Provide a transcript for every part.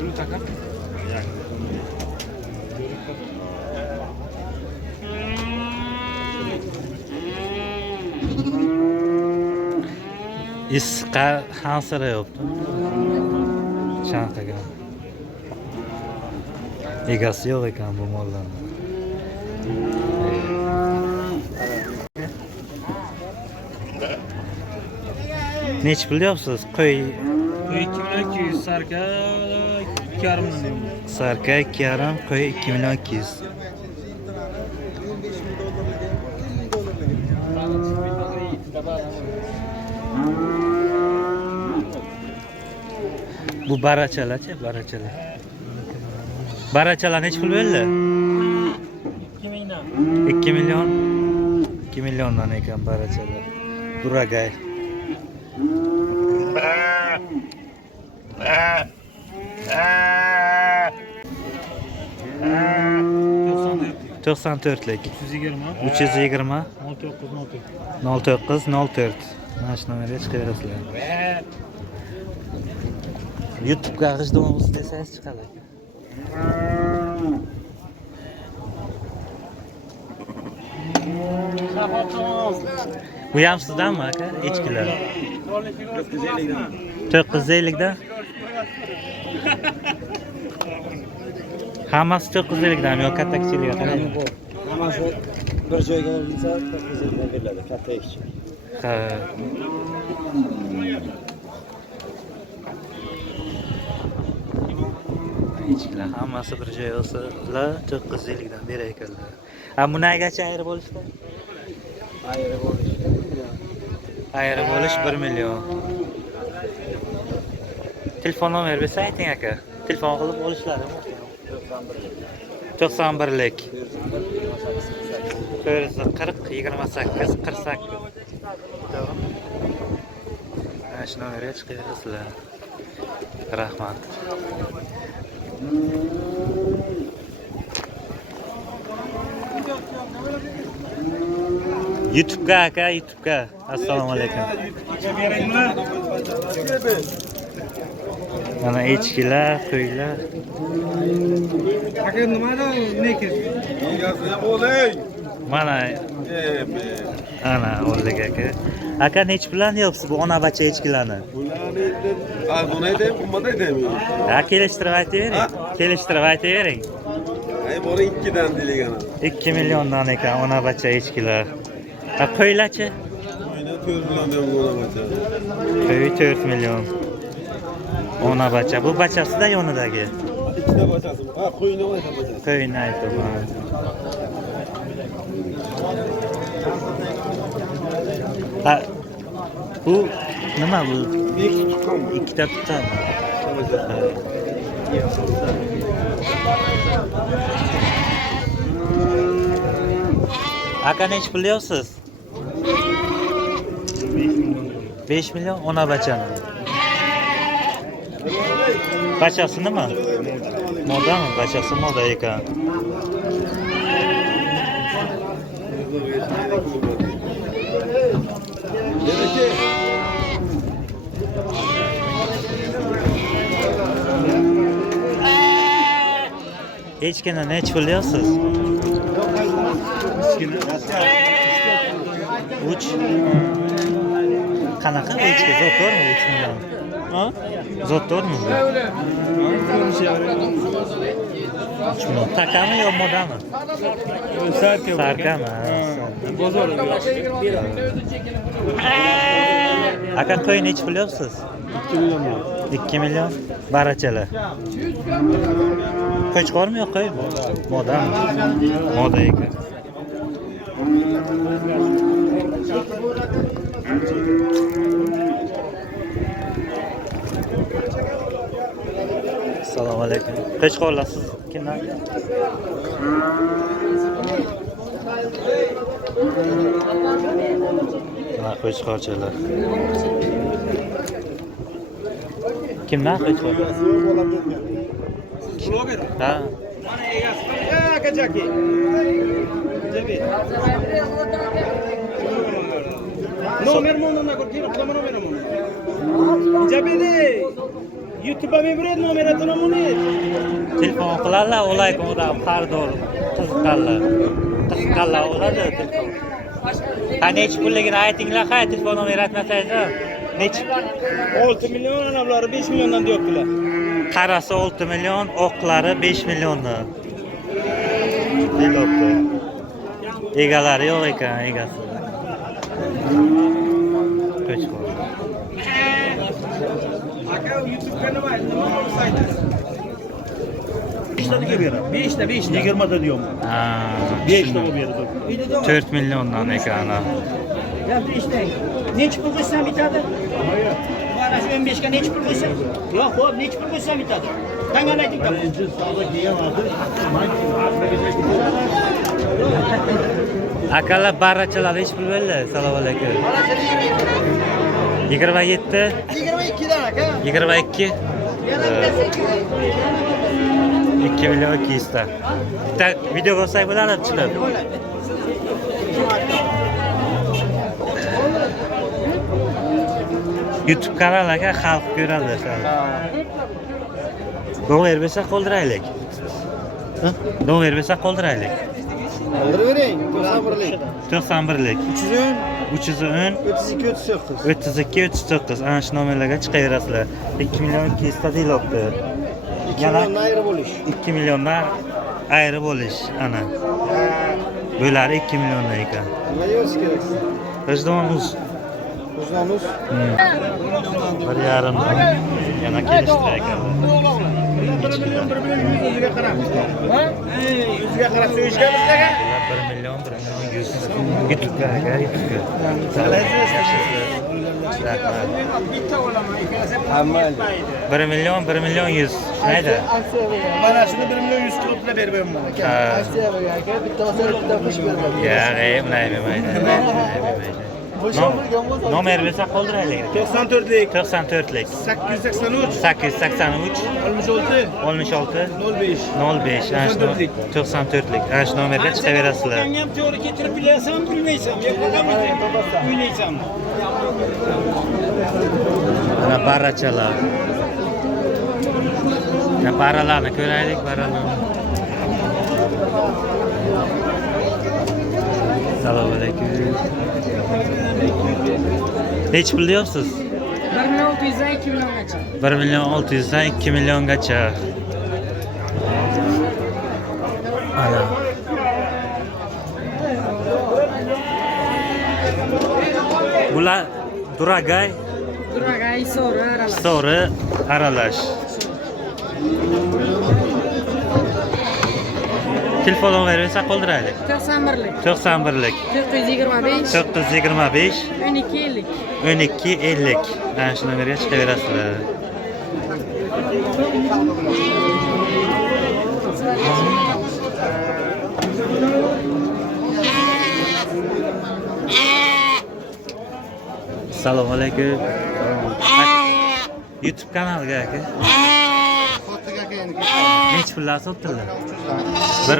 Bunu takar. Isqa hansira yoptu. Chantaga. Egasi yo'q ekan bu mollarning. Nech pul deyapsiz? Qo'y 2200 sarka 2,5 million. sarka 2,5, qo'y 2,200,000. Bu barachalar-chi, barachalar. Barachalar nech pul berdi? 2 mingdan. 2 million. 2 milliondan ekan barachalar. Duragay. 94'lik. 320. 320 09 0904. Mana shu nomerga chiqaverasizlar. YouTube'ga g'ijduvonimiz desangiz chiqadi. Bu ham sizdanmi aka? Echkilar. 950 dan. Hammasi 950 dan yo'q, katta kichikligiga qaraymi? Hammasi bir joyga olinsa 950 dan beriladi, katta kichik. Ha. Echkilar hammasi bir joyga olsalar 950 dan berar ekanlar. Ha, buni aygacha ayirib olishdi? Ayirib olish. Ayirib olish 1 million. Telefon nomer bersa ayting aka. Telefon qilib olishlari mumkin. 91lik 440 28 48. Mana shu nomerga chiqaverasizlar. Rahmat. YouTube'ga aka, YouTube'ga. Assalomu alaykum. Mana echkilar, qo'ylar. Aka nimada neka? Mana ana o'rdak aka. Aka nech bilan deyapsiz bu ona bacha echkilarni? Bularni endi arzonaydi, qimmat aydimi? Ha, kelishtirib aytavering. Kelishtirib aytavering. Ay bori 2 dan delegani. 2 milliondan ekan ona bacha echkilar. Ha, qo'ylarchi? Oyna 4 million deb bo'lamoqda. Qo'y 4 million. Ona bacha. Bu bachasi-da yonidagi. Ikkita bachasi. Ha, qo'yni oyna bachasi. Qo'yni aytaman. Ha, bu nima bu? Ikkita tutami? Aka nech pul deyapsiz? 5 million ona bachani. Bachasi nima? Modami? Bachasi moda ekan. Echkini nech pul deyapsiz? 3. Qanaqa bu echki? Zotormi 3 million? Ha? Zotormi bu? 3 million. Takami yo modami? Sarkami? Aka qo'y nech pul deyapsiz? 2 million. 2 million. Barachalar. Qo'chqormi yo qo'ymi? Modami? Moda ekan. Assalomu alaykum. Qo'chqorlar siz kimdan? Ha, qo'chqorchalar. Kimdan qo'chqor? Ha. Mana egasi. Aka jaki. Jabi. Nomer monuna ko'rib, nomer monuna. Jabidi. YouTube'a men bir nomeratini muni. Telefon qilarlar, olaykum odam xaridor qiziqqanlar. Qiziqqanlar oladi telefon. Qancha pulligini aytinglar, qay telefon nomer aytmasangiz. Nech? 6 milyon anavlari 5 milyondan deyaptilar. Qarasi 6 million, oqlari 5 millionni. Deyapti. Egalari yo'q ekan, egasi. Qo'chqor. Aka YouTube'ga nima saytasiz? 5 taga beraman. 5 ta 20 ta diyorum. Ha. 5 ta berdi. 4 milliondan ekan. Ya işte. Neç pul koysan bitadi? Mana shu 15 ga neç pul koysan? Yo'q, xo'p, neç pul koysan bitadi? Qanday ayting da? Birinchi savdo kiyamadi. Akalar barrachalar hech pul berdi. Assalomu alaykum. 27 22 dan aka. 22 2 milyon 200 ta. Bitta video ko'rsak bo'ladi chiqib. YouTube kanal aka xalq ko'radi. Nomer bersa qoldiraylik. Nomer bersa qoldiraylik. Qoldiravering. 91lik. 91lik 310 310 32 39. 32 39 ana shu nomerlarga chiqaverasizlar. 2 million 200 ta deyapti. 2 million ayri bo'lish. 2 milliondan ayri bo'lish ana. Bular 2 milliondan ekan. Nima yo'q kerak? Vijdonimiz O'zimiz bir yarim yana kelishdi ekan. 1 milyon yuziga qarab. Ha? Yuziga qarab so'yishga bizga. 1 million 100 YouTube'ga aka YouTube'ga. Amal. 1 million 100 neydi? Mana shuni 1 milyon 100 klubga berib qo'yaman. Aksiya bo'lgan aka, bitta olsa bitta qo'shib beradi. Ya, mayli. Nomer bersa qoldiraylik. 94lik 94lik 883 883 66 66 05. 05 ana shu 94lik ana shu nomerga chiqaverasizlar. Sen ham to'g'ri keltirib bilasan, bilmaysan. O'ynaysan. Mana barrachalar. Ya barralarni ko'raylik, barralarni. Assalomu alaykum. Nech pul deyapsiz? 1 million 600 dan 2 milliongacha. 1 million 600 dan 2 milliongacha. Ana. Bular duragay, So'ri aralash. so'ri aralash. Telefon nomerini qoldiraylik. 91lik. 91lik 425 425 12 50. 12 50. Ana shu nomerga chiqaverasizlar. Assalomu alaykum. YouTube kanaliga aka. Nech pullar sotdilar? Bir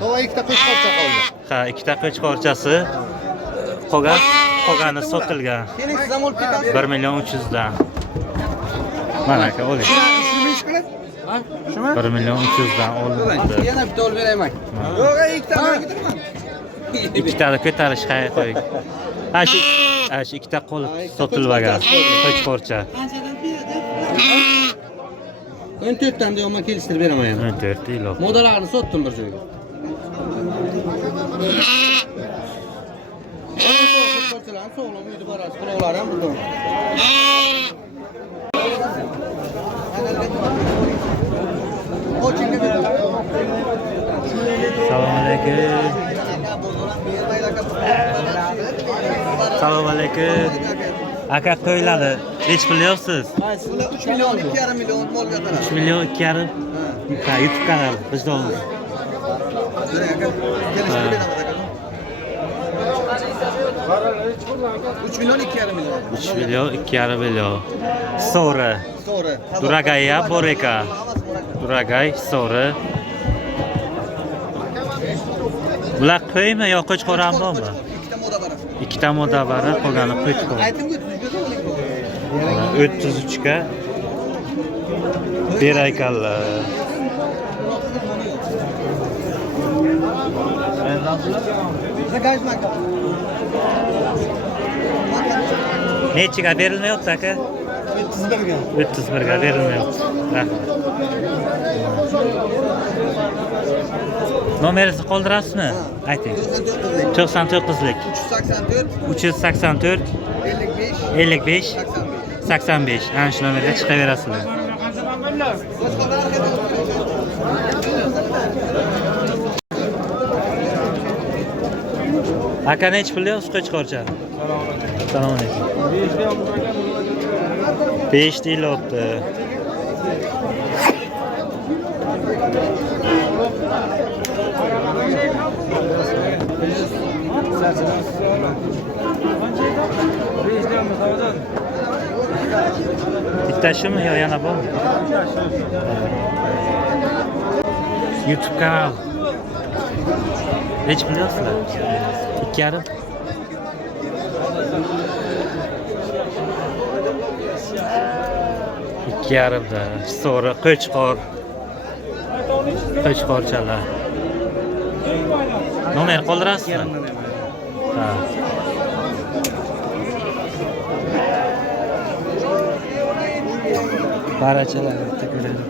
To'g'ri ikkita qo'shqorcha qoldi. ha, ikkita qo'chqorchasi qolgani sotilgan. Keling siz ham olib ketasiz. 1 million 300 dan. Mana aka, oling. Ha? 1 million 300 dan olindi. Yana bitta olib berayman. Yo'q, ikkita olib Ikkitani ko'tarish qo'ying. Ha shu ikkita qo'l sotilmagan qo'chqorcha. 14 dan deyman, kelishtirib beraman yana. 14 yil. Modalarni sotdim bir joyga. Qo'chqorchalarni sog'lom uyda borasiz, quloqlar ham burada. Assalomu alaykum. Assalomu alaykum. Aka to'yladi. Nech pul deyapsiz? 3 million 2,5 million molga qarab. 3 million 2,5. Ha, YouTube kanal Vijdonimiz. Kelishtirib beraman aka. 3 million 2,5 million. 3 million 2,5 million. So'ri. To'g'ri. Duragay ham bor ekan. Duragay, so'ri. Bular qo'ymi yo qo'chqor ham bormi? Ikkita moda bor. Ikkita moda bor, qolgani qo'chqor. Ayting-ku, tuzga 33 ga beraykallar. Nechiga berilmayapti aka? 31 ga. 31 ga berilmayapti. Rahmat. Nomeringizni qoldirasizmi? Ayting. 99lik 384 55 85. Ana shu nomerga chiqaverasizlar. Aka nech pullayapsiz qo'chqorcha? Assalomu alaykum. 5 deyilibdi. Bitta shumi yo yana bormi? YouTube kanal. Nech bilyapsizlar? 2,5. Ikki yarimda so'ri qo'chqor. Qo'chqorchalar. Nomer qoldirasizmi? Ha. Barachalar ko'radi.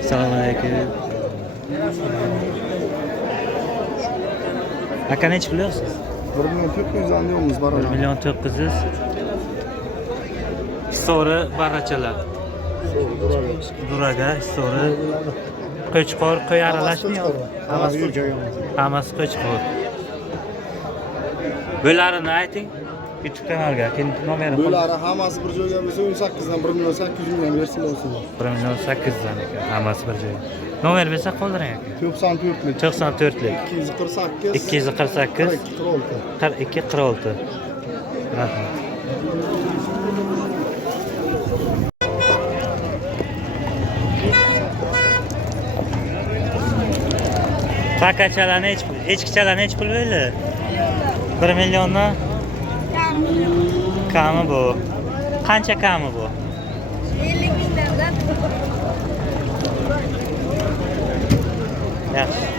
Assalomu alaykum. Aka nech bilyapsiz? 1,400,000 anlıyoruz var. 1,900,000. So'ri barachalar. Duraga so'ri qo'chqor qo'y aralashmayapti. Hammasi qo'chqor. Bo'larini ayting. YouTube kanalga nomeri Bular hammasi bir joyga bo'lsa 18 dan 1,800,000 dan bersin olsun. 1,800 dan ekan. Hammasi bir joyga. Nomer bersa qoldiring aka. 94lik 94lik 248 248 42 46. Rahmat. Pakachalar echkichalar nech pul bo'ldi? 1 milliondan kami bu. Qancha kami bu? 50 mingdan. Yaxshi.